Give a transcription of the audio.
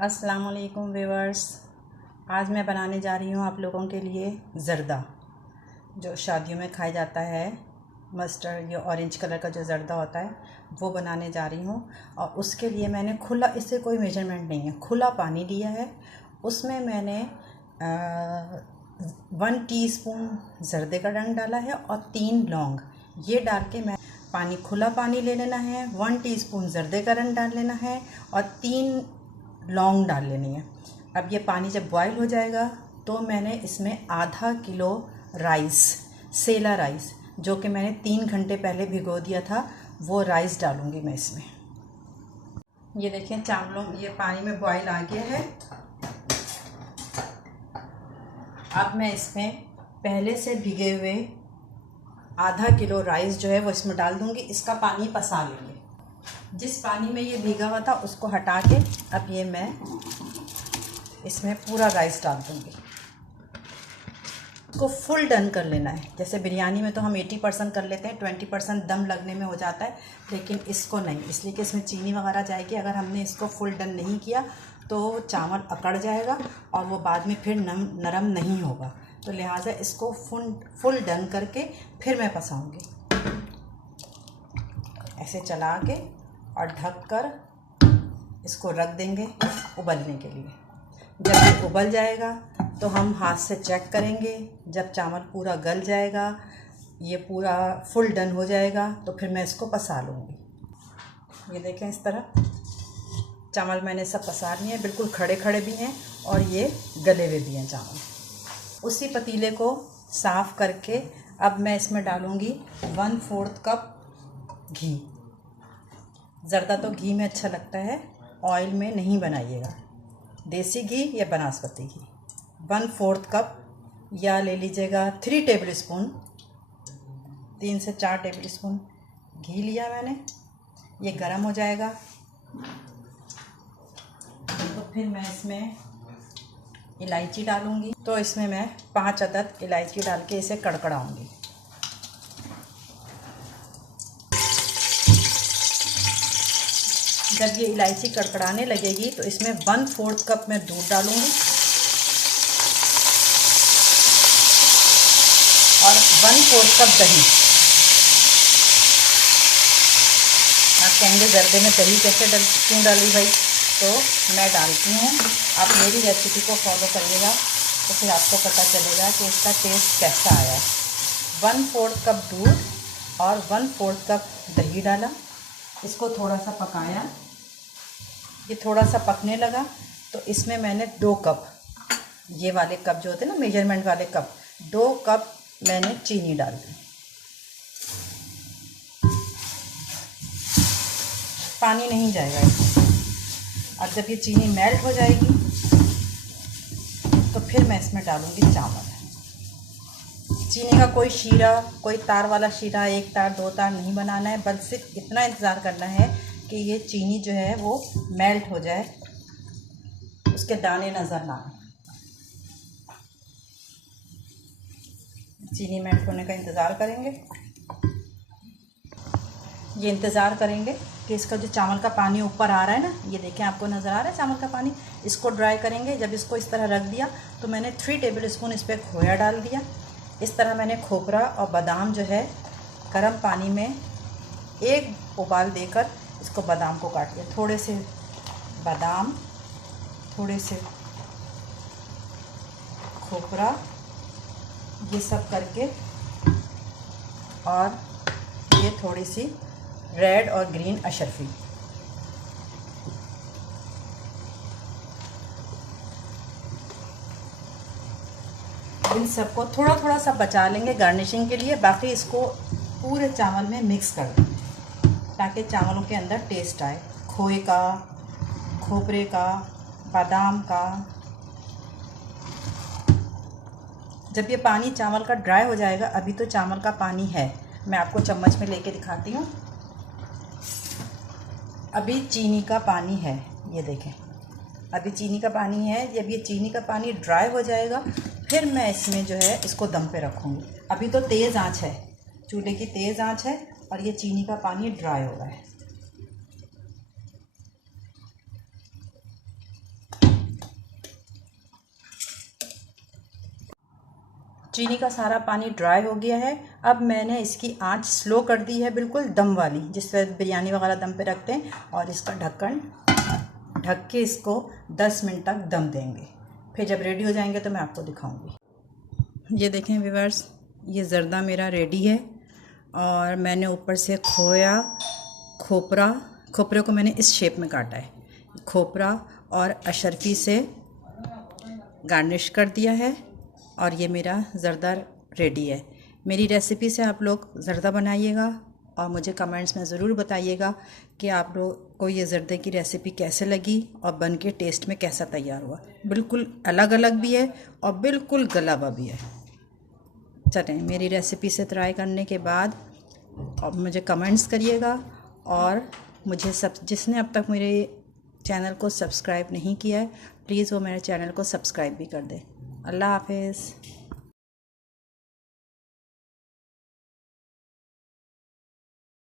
अस्सलाम वालेकुम व्यूअर्स। आज मैं बनाने जा रही हूँ आप लोगों के लिए ज़र्दा, जो शादियों में खाया जाता है। मस्टर्ड या ऑरेंज कलर का जो ज़र्दा होता है वो बनाने जा रही हूँ। और उसके लिए मैंने खुला, इससे कोई मेजरमेंट नहीं है, खुला पानी लिया है। उसमें मैंने 1 टीस्पून ज़र्दे का रंग डाला है और 3 लौंग। ये डाल के मैं खुला पानी ले लेना है। 1 टीस्पून ज़र्दे का रंग डाल लेना है और 3 लौंग डाल लेनी है। अब ये पानी जब बॉईल हो जाएगा तो मैंने इसमें आधा किलो राइस, सेला राइस, जो कि मैंने 3 घंटे पहले भिगो दिया था, वो राइस डालूंगी मैं इसमें। ये देखें चावलों, ये पानी में बॉईल आ गया है। अब मैं इसमें पहले से भिगे हुए आधा किलो राइस जो है वो इसमें डाल दूंगी। इसका पानी पसा लेंगे। जिस पानी में ये भीगा हुआ था उसको हटा के अब ये मैं इसमें पूरा राइस डाल दूंगी। इसको फुल डन कर लेना है। जैसे बिरयानी में तो हम 80% कर लेते हैं, 20% दम लगने में हो जाता है, लेकिन इसको नहीं, इसलिए कि इसमें चीनी वगैरह जाएगी। अगर हमने इसको फुल डन नहीं किया तो चावल अकड़ जाएगा और वो बाद में फिर नरम नहीं होगा। तो लिहाजा इसको फुल डन करके फिर मैं पसाऊंगी। ऐसे चला के और ढक कर इसको रख देंगे उबलने के लिए। जब ये उबल जाएगा तो हम हाथ से चेक करेंगे। जब चावल पूरा गल जाएगा, ये पूरा फुल डन हो जाएगा, तो फिर मैं इसको पसा लूँगी। ये देखें, इस तरह चावल मैंने सब पसा लिए हैं। बिल्कुल खड़े खड़े भी हैं और ये गले हुए भी हैं चावल। उसी पतीले को साफ़ करके अब मैं इसमें डालूँगी 1/4 कप घी। ज़र्दा तो घी में अच्छा लगता है, ऑयल में नहीं बनाइएगा। देसी घी या बनास्पति घी 1/4 कप, या ले लीजिएगा 3 टेबल स्पून, 3 से 4 टेबल स्पून घी लिया मैंने। ये गर्म हो जाएगा तो फिर मैं इसमें इलायची डालूँगी। तो इसमें मैं 5 अदद इलायची डाल के इसे कड़कड़ाऊँगी। जब ये इलायची कड़कड़ाने लगेगी तो इसमें 1/4 कप मैं दूध डालूँगी और 1/4 कप दही। आप कहेंगे ज़र्दे में दही कैसे क्यों डाली भाई? तो मैं डालती हूँ। आप मेरी रेसिपी को फॉलो करिएगा तो फिर आपको पता चलेगा कि इसका टेस्ट कैसा आया है। 1/4 कप दूध और 1/4 कप दही डाला। इसको थोड़ा सा पकाया। ये थोड़ा सा पकने लगा तो इसमें मैंने 2 कप, ये वाले कप जो होते हैं ना मेजरमेंट वाले कप, 2 कप मैंने चीनी डाल दी। पानी नहीं जाएगा इसमें। और जब ये चीनी मेल्ट हो जाएगी तो फिर मैं इसमें डालूँगी चावल। चीनी का कोई शीरा, कोई तार वाला शीरा, 1 तार 2 तार नहीं बनाना है, बस सिर्फ इतना इंतज़ार करना है कि ये चीनी जो है वो मेल्ट हो जाए, उसके दाने नज़र ना आए। चीनी मेल्ट होने का इंतज़ार करेंगे। ये इंतज़ार करेंगे कि इसका जो चावल का पानी ऊपर आ रहा है ना, ये देखें आपको नज़र आ रहा है चावल का पानी, इसको ड्राई करेंगे। जब इसको इस तरह रख दिया तो मैंने 3 टेबल स्पून इस पर खोया डाल दिया। इस तरह मैंने खोपरा और बादाम जो है गर्म पानी में 1 उबाल देकर इसको बादाम को काट लिया। थोड़े से बादाम, थोड़े से खोपरा, ये सब करके, और ये थोड़ी सी रेड और ग्रीन अशरफी। इन सबको थोड़ा थोड़ा सा बचा लेंगे गार्निशिंग के लिए। बाकी इसको पूरे चावल में मिक्स कर देंगे ताकि चावलों के अंदर टेस्ट आए, खोए का, खोपरे का, बादाम का। जब ये पानी चावल का ड्राई हो जाएगा, अभी तो चावल का पानी है, मैं आपको चम्मच में लेके दिखाती हूँ। अभी चीनी का पानी है, ये देखें, अभी चीनी का पानी है। जब ये चीनी का पानी ड्राई हो जाएगा फिर मैं इसमें जो है इसको दम पे रखूँगी। अभी तो तेज़ आंच है, चूल्हे की तेज़ आंच है और ये चीनी का पानी ड्राई हो रहा है। चीनी का सारा पानी ड्राई हो गया है। अब मैंने इसकी आंच स्लो कर दी है, बिल्कुल दम वाली, जिस पर बिरयानी वगैरह दम पे रखते हैं। और इसका ढक्कन ढक के इसको 10 मिनट तक दम देंगे। फिर जब रेडी हो जाएंगे तो मैं आपको दिखाऊंगी। ये देखें व्यूअर्स, ये ज़र्दा मेरा रेडी है। और मैंने ऊपर से खोपरे को मैंने इस शेप में काटा है, खोपरा और अशरफी से गार्निश कर दिया है। और ये मेरा ज़र्दा रेडी है। मेरी रेसिपी से आप लोग ज़र्दा बनाइएगा और मुझे कमेंट्स में ज़रूर बताइएगा कि आप लोग को ये ज़र्दे की रेसिपी कैसे लगी और बन के टेस्ट में कैसा तैयार हुआ। बिल्कुल अलग अलग भी है और बिल्कुल गला हुआ भी है। चलें, मेरी रेसिपी से ट्राई करने के बाद अब मुझे कमेंट्स करिएगा। और मुझे जिसने अब तक मेरे चैनल को सब्सक्राइब नहीं किया है, प्लीज़ वो मेरे चैनल को सब्सक्राइब भी कर दे। अल्लाह हाफिज़।